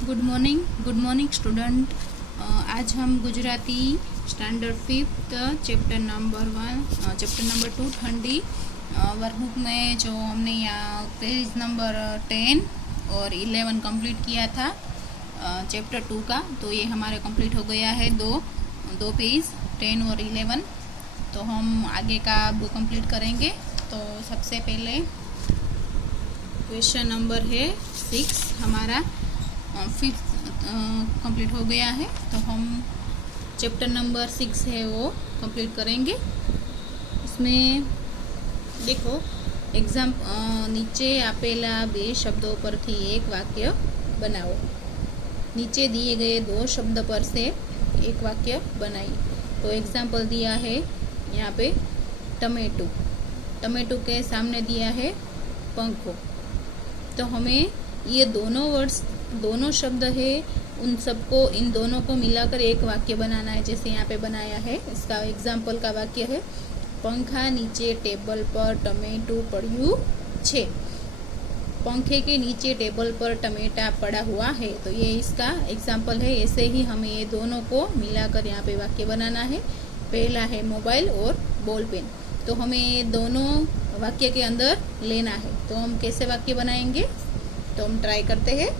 Good morning student. आज हम Gujarati standard 5th chapter number 2 ठंडी वर्कबुक में जो हमने यहाँ पेज नंबर 10 और 11 कंप्लीट किया था चैप्टर 2 का, तो ये हमारे कंप्लीट हो गया है दो पेज 10 और 11। तो हम आगे का बुक कंप्लीट करेंगे। तो सबसे पहले क्वेश्चन नंबर है 6 हमारा 5th कंप्लीट हो गया है। तो हम चैप्टर नंबर 6 है वो कंप्लीट करेंगे। इसमें देखो एग्जाम नीचे आपेला बे शब्दों पर थी एक वाक्य बनाओ। नीचे दिए गए दो शब्द पर से एक वाक्य बनाइए। तो एग्जाम्पल दिया है यहाँ पे टमेटो, टमेटो के सामने दिया है पंखो। तो हमें ये दोनों शब्द है, इन दोनों को मिलाकर एक वाक्य बनाना है। जैसे यहाँ पे बनाया है, इसका एग्जाम्पल का वाक्य है पंखा नीचे टेबल पर टमेटो पड़્યું છે। पंखे के नीचे टेबल पर टमेटा पड़ा हुआ है। तो ये इसका एग्जाम्पल है। ऐसे ही हमें ये दोनों को मिलाकर यहाँ पे वाक्य बनाना है। पहला है मोबाइल और बॉल पेन। तो हमें ये दोनों वाक्य के अंदर लेना है। तो हम कैसे वाक्य बनाएंगे, तो हम ट्राई करते हैं।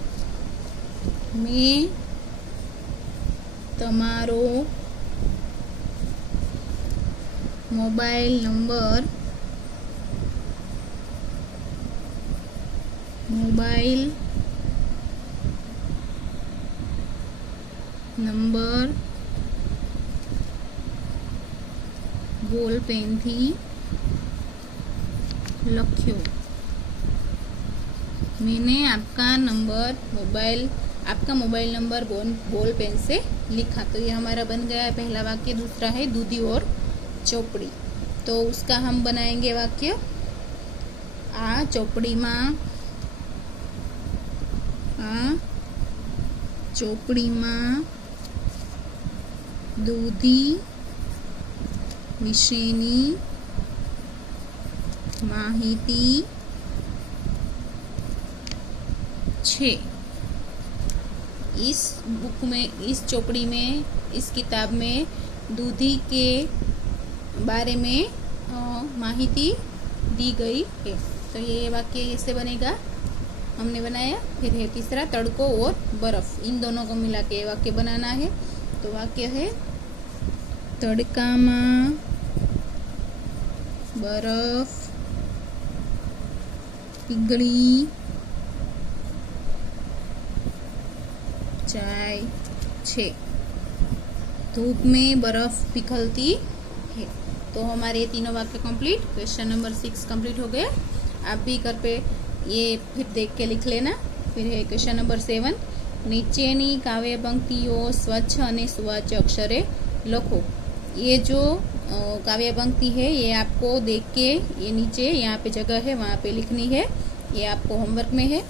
मैं तमारो मोबाइल नंबर बोल पेन थी लख्यो। मैंने आपका मोबाइल नंबर बॉल पेन से लिखा। तो ये हमारा बन गया है पहला वाक्य। दूसरा है दूधी और चोपड़ी। तो उसका हम बनाएंगे वाक्य आ चोपड़ी में दूधी विशेनी माहिती छे। इस बुक में, इस चोपड़ी में, इस किताब में दूधी के बारे में माहिती दी गई है। तो ये वाक्य ऐसे बनेगा, हमने बनाया। फिर है तीसरा तड़को और बर्फ, इन दोनों को मिला के वाक्य बनाना है। तो वाक्य है तड़का में बर्फ पिघली जाए छे, धूप में बर्फ पिघलती है। तो हमारे तीनों वाक्य कंप्लीट। क्वेश्चन नंबर 6 कंप्लीट हो गया। आप भी घर पे ये फिर देख के लिख लेना। फिर है क्वेश्चन नंबर 7, नीचेनी काव्य पंक्तिओ स्वच्छ और सुवाच्य अक्षरे लखो। ये जो काव्य पंक्ति है ये आपको देख के ये नीचे यहाँ पे जगह है वहाँ पे लिखनी है। ये आपको होमवर्क में है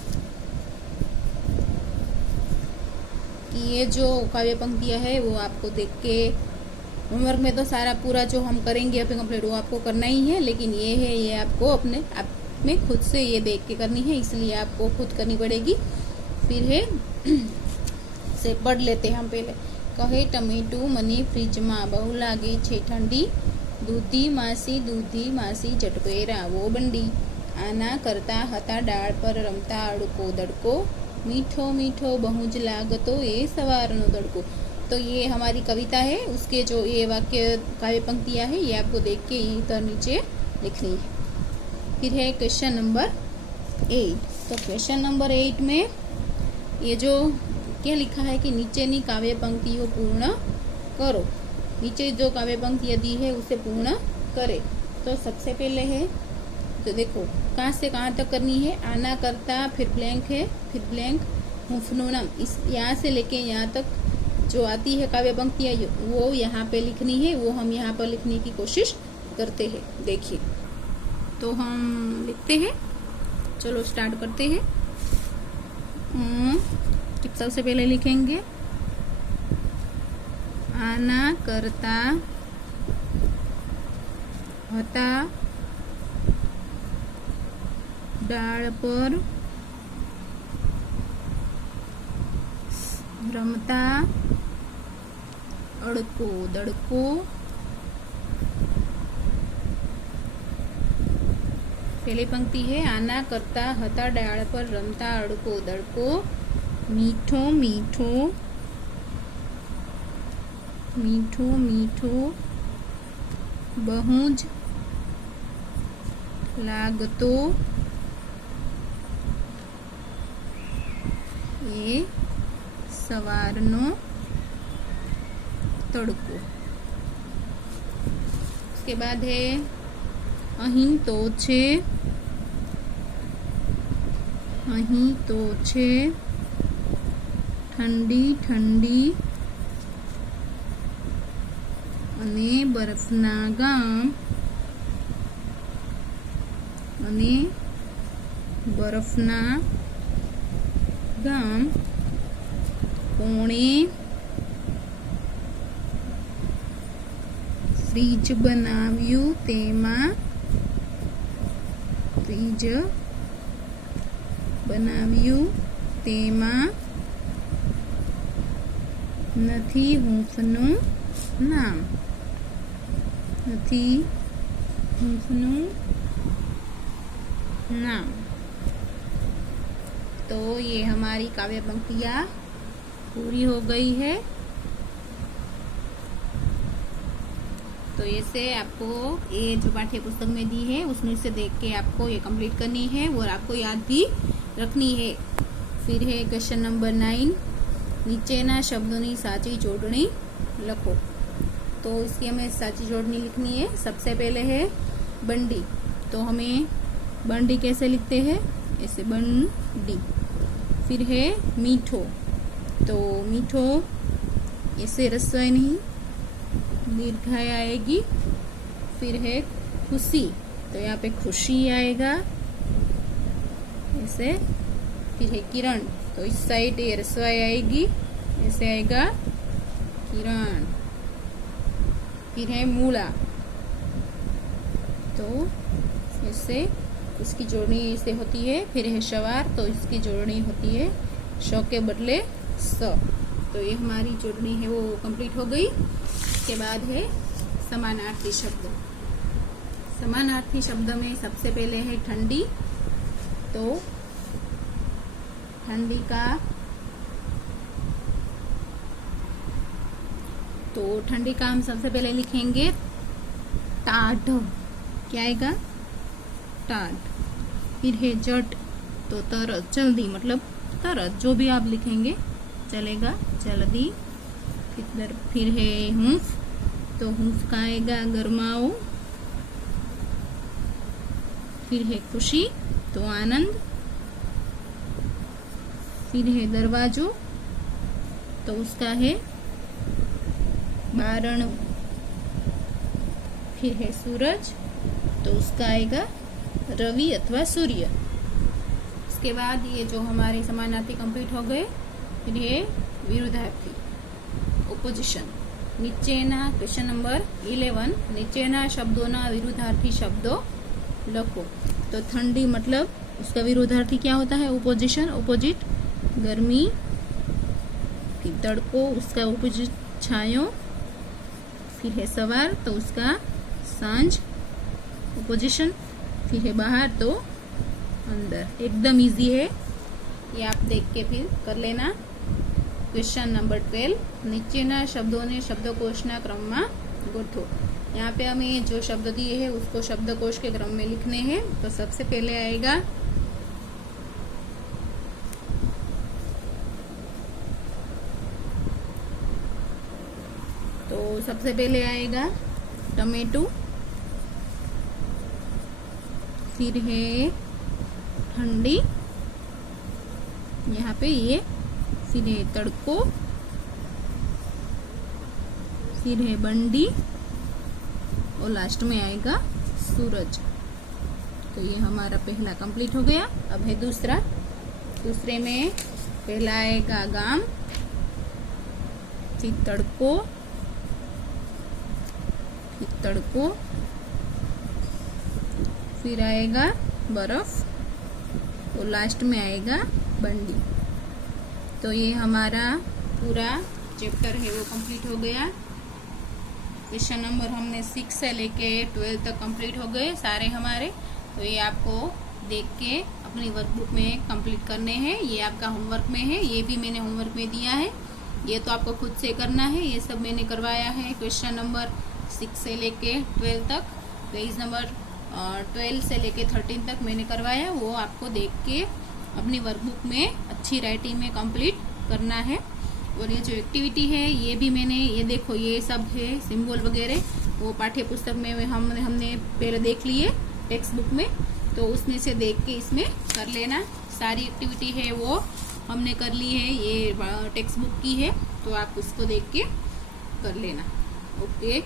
कि ये जो काव्य पंक्तियाँ है वो आपको देख के, होमवर्क में तो सारा पूरा जो हम करेंगे अभी कंप्लीट वो आपको करना ही है, लेकिन ये है ये आपको अपने आप में खुद से ये देख के करनी है, इसलिए आपको खुद करनी पड़ेगी। फिर है से पढ़ लेते हैं हम पहले। कहे टमेटो मने फ्रिज में बहु लागे छे ठंडी, दूधी मासी झटपेरा वो बंडी, आना करता हता डाळ पर रमता अड़को दड़को, मीठो मीठो बहुज लागतो ए सवारनो दड़को। तो ये हमारी कविता है, उसके जो ये वाक्य काव्य पंक्तियाँ है ये आपको देख के इधर नीचे लिखनी है। फिर है क्वेश्चन नंबर 8। तो क्वेश्चन नंबर 8 में ये जो क्या लिखा है कि नीचे नी काव्य पंक्तियों पूर्ण करो। नीचे जो काव्य पंक्तियाँ दी है उसे पूर्ण करे। तो सबसे पहले है, तो देखो कहाँ से कहाँ तक करनी है। आना करता, फिर ब्लैंक है, फिर ब्लैंक मुफनुनम, इस यहाँ से लेके यहाँ तक जो आती है काव्य पंक्तियाँ वो यहाँ पे लिखनी है। वो हम यहाँ पर लिखने की कोशिश करते हैं। देखिए तो हम लिखते हैं। चलो स्टार्ट करते हैं। सबसे पहले लिखेंगे आना करता हता डाळ पर रमता अड़को दड़को, पहली पंक्ति है आना करता हता डाळ पर रमता अड़को दड़को, मीठो मीठो मीठो मीठो, बहुज लागतो, ये सवारनो तड़को। उसके बाद है અહીં તો છે, અહીં તો છે ઠંડી ઠંડી અને બરફના ગામ, અને બરફના ગામ, કોણે ફ્રીજ બનાવ્યું તેમાં, ફ્રીજ બનાવ્યું તેમાં નથી હૂંફનું નામ, નથી હૂંફનું नाम। तो ये हमारी काव्य पंक्तियाँ पूरी हो गई है। तो ऐसे आपको ये जो पाठ्य पुस्तक में दी है उसमें से देख के आपको ये कंप्लीट करनी है और आपको याद भी रखनी है। फिर है क्वेश्चन नंबर 9, नीचेना शब्दों साची जोड़नी लखो। तो इसकी हमें साची जोड़नी लिखनी है। सबसे पहले है बंडी, तो हमें बंडी कैसे लिखते हैं, ऐसे बंडी। फिर है मीठो, तो मीठो ऐसे रस्वई नहीं दीर्घाई आएगी। फिर है खुशी, तो यहाँ पे खुशी आएगा ऐसे। फिर है किरण, तो इस साइड ये रस्वई आएगी, ऐसे आएगा किरण। फिर है मूला, तो ऐसे इसकी जोड़नी ऐसे होती है। फिर है शवार, तो इसकी जोड़नी होती है श के बदले स। तो ये हमारी जोड़नी है वो कंप्लीट हो गई। इसके बाद है समानार्थी शब्द। समानार्थी शब्द में सबसे पहले है ठंडी, तो ठंडी का, तो ठंडी का हम सबसे पहले लिखेंगे टाढ़, क्या आएगा टाढ़। फिर है जट, तो तरत जल्दी, मतलब तरत जो भी आप लिखेंगे चलेगा, जल्दी। फिर है हूंफ, तो हूंफ का आएगा गरमाओ। फिर है खुशी, तो आनंद। फिर है दरवाजो, तो उसका है बारण। फिर है सूरज, तो उसका आएगा रवि अथवा सूर्य। इसके बाद ये जो हमारे समानार्थी कंप्लीट हो गए। फिर है विरुद्धार्थी, ओपोजिशन। नीचेना क्वेश्चन नंबर 11, नीचेना शब्दों विरुद्धार्थी शब्दों लखो। तो ठंडी मतलब उसका विरुद्धार्थी क्या होता है, ओपोजिशन, ओपोजिट गर्मी। फिर तड़को, उसका ओपोजिट छायो। फिर है सवार, तो उसका सांझ, ओपोजिशन। फिर है बाहर, तो अंदर। एकदम इजी है, ये आप देख के फिर कर लेना। क्वेश्चन नंबर 12, नीचेना शब्दों ने शब्दकोशना क्रम में गोठो। यहाँ पे हमें जो शब्द दिए हैं उसको शब्दकोश के क्रम में लिखने हैं। तो सबसे पहले आएगा टमेटो। फिर है ठंडी, यहाँ पे ये। फिर है तड़को। फिर है बंडी और लास्ट में आएगा सूरज। तो ये हमारा पहला कंप्लीट हो गया। अब है दूसरा। दूसरे में पहला आएगा गाम, फिर तड़को, फिर आएगा बर्फ और लास्ट में आएगा बंडी। तो ये हमारा पूरा चैप्टर है वो कंप्लीट हो गया। क्वेश्चन नंबर हमने 6 से लेके 12 तक कंप्लीट हो गए सारे हमारे। तो ये आपको देख के अपनी वर्कबुक में कंप्लीट करने हैं। ये आपका होमवर्क में है, ये भी मैंने होमवर्क में दिया है। ये तो आपको खुद से करना है, ये सब मैंने करवाया है। क्वेश्चन नंबर 6 से लेके 12 तक, पेज नंबर 12 से लेके 13 तक मैंने करवाया। वो आपको देख के अपनी वर्कबुक में अच्छी राइटिंग में कंप्लीट करना है। और ये जो एक्टिविटी है ये भी मैंने, ये देखो ये सब है सिंबल वगैरह, वो पाठ्य पुस्तक में हमने पहले देख लिए टेक्स्ट बुक में, तो उसमें से देख के इसमें कर लेना। सारी एक्टिविटी है वो हमने कर ली है, ये टेक्स्ट बुक की है, तो आप उसको देख के कर लेना। ओके।